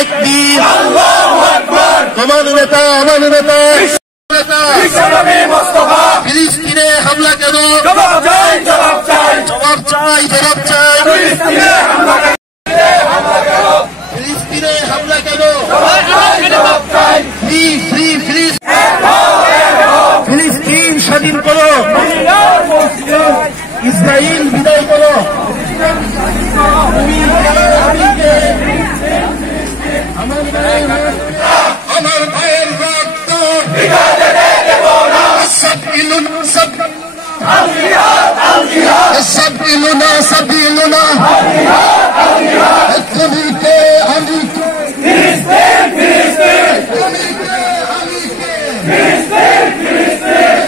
তাকবীর, তোমার নেতা আমার নেতা ফিলিস্তিনে হামলা কেন? জবাব চাই, জবাব চাই, জবাব চাই, জবাব চাই। ফিলিস্তিনে হামলা কেন? ফিলিস্তিন স্বাধীন করো, ইসরায়েল বিদায় করো। আমার ভাইয়ের রক্ত سبيلنا سبيلنا أمريكا أمريكا فلسطين فلسطين أمريكا أمريكا فلسطين فلسطين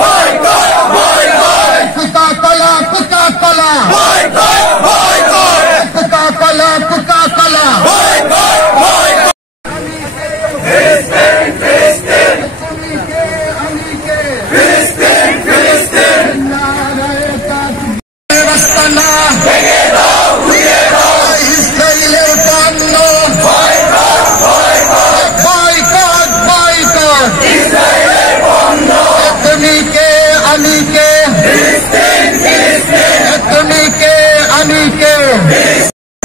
boycott boycott Coca-Cola Coca-Cola boycott boycott Coca-Cola Coca-Cola boycott boycott Filistin, Filistin, Filistin, Filistin. Palestina, ভেঙে দাও, ঘুরিয়ে দাও, ইসরায়েলের পণ্য। Boycott, boycott, boycott, boycott, ইসরায়েলের পণ্য। তুমি কে, আমি কে? Filistin, Filistin, তুমি কে, আমি কে?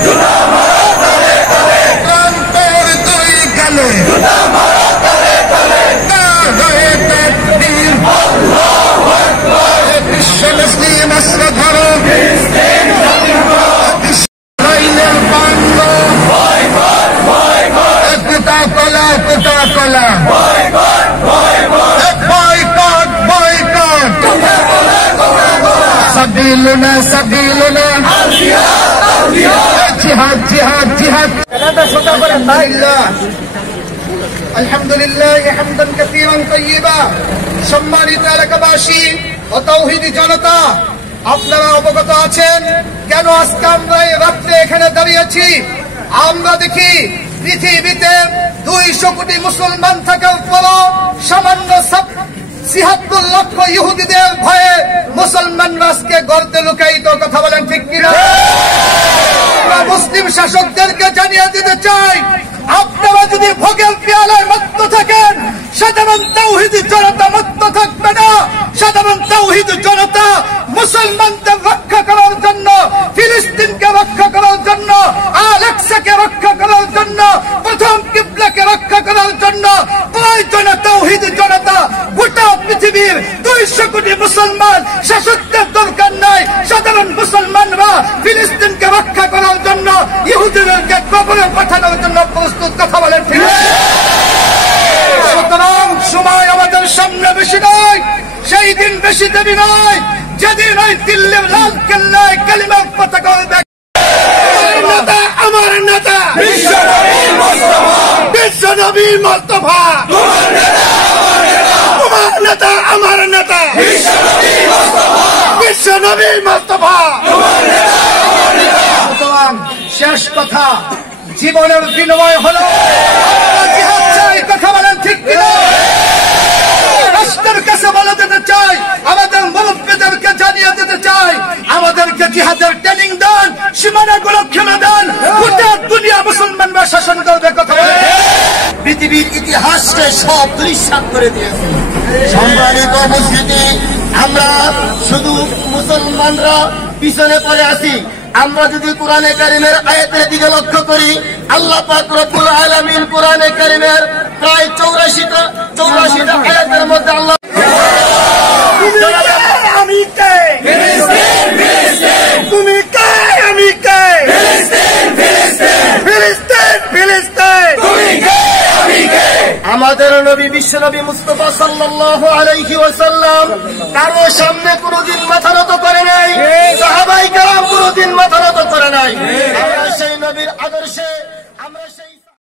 জুতা মারা তালে তালে, প্রান্তের দুই গালে। জুতা মারা তালে তালে, নারায়ে তাকবীর, আল্লাহু আকবার। বিশ্ব মুসলিম অস্ত্র ধরো, ফিলিস্তিন স্বাধীন করো, ইসরায়েলের পণ্য। Boycott boycott, Coca Cola Coca Cola, boycott boycott, boycott boycott, Coca Cola Coca Cola. সাবিলুনা সাবিলুনা, আল জিহাদ আল জিহাদ, জিহাদ জিহাদ জিহাদ। আলহামদুলিল্লাহ হামদান কাসীরান তাইয়্যিবা। সম্মানিত এলাকাবাসী ও তাওহীদি জনতা, আপনারা অবগত আছেন কেন আজকে আমরা এই রাত্রে এখানে দাঁড়িয়েছি? আমরা দেখি পৃথিবীতে 200 কোটি মুসলমান থাকার পরও সামান্য ৭৬ লক্ষ ইহুদিদের ভয়ে মুসলমানরা আজকে গর্তে লুকায়িত। কথা বলেন ঠিক কিনা? আমরা মুসলিম শাসকদেরকে জানিয়ে দিতে চাই, আপনারা যদি ভোগের পেয়ালায় মত্ত থাকেন, সাধারণ তাওহীদি জনতা মত্ত থাকবে না। সাধারণ তাওহীদি জনতা মুসলমানদের রক্ষা করার জন্য, ফিলিস্তিনকে রক্ষা করার জন্য, আল-আকসাকে রক্ষা করার জন্য, প্রথম কিবলাকে রক্ষা করার জন্য প্রয়োজনে তাওহীদি জনতা গোটা পৃথিবীর 200 কোটি মুসলমান শাসকদের দরকার নাই। সাধারণ মুসলমানরা ফিলিস্তিনকে রক্ষা করার জন্য ইহুদিদেরকে কবরে পাঠানোর জন্য প্রস্তুত। কথা বলেন ঠিক? সুতরাং সময় আমাদের সামনে বেশি নয়, সেই দিন বেশি দেরি নয় যেদিন ওই দিল্লির লাল কেল্লায় কালিমার পতাকা উড়বে। নেতা আমার নেতা বিশ্বনবী মুস্তাফা, বিশ্বনবী মুস্তাফা, তোমার নেতা আমার নেতা, তোমার নেতা আমার নেতা, বিশ্বনবী মুস্তাফা, বিশ্বনবী মুস্তাফা, তোমার নেতা আমার নেতা। সুতরাং শেষ কথা, জীবনের বিনিময় হলো জিহাদ চাই। কথা বলেন ঠিক কিনা? রাষ্ট্রের কাছে বলে দিতে চাই, আমাদের মুরব্বীদেরকে জানিয়ে দিতে চাই, আমাদেরকে জিহাদের ট্রেনিং দেন, সীমানাগুলো খেলে দেন, গোটা দুনিয়া মুসলমানরা শাসন করবে। কথা বলে পৃথিবীর ইতিহাসকে সব দৃশ্যত করে দিয়েছে। সম্মানিত উপস্থিতি, আমরা শুধু মুসলমানরা পিছনে পড়ে আছি। আমরা যদি কোরআনে কারিমের আয়াতের দিকে লক্ষ্য করি, আল্লাহ পাক রব্বুল আলামিন কোরআনে কারিমের প্রায় 84টা আয়াতের মধ্যে আল্লাহ আমি কে, ফিলিস্তিন ফিলিস্তিন, তুমি কে, আমি কে, ফিলিস্তিন ফিলিস্তিন, ফিলিস্তিন ফিলিস্তিন, তুমি কে, আমি কে। আমাদের নবী বিশ্বনবী মুস্তাফা সাল্লাল্লাহু আলাইহি ওয়াসাল্লাম কারো সামনে কোনদিন মাথা নত করে নাই, সাহাবায়ে কেরাম কোনদিন মাথা নত করে নাই। আমরা সেই নবীর আদর্শে, আমরা সেই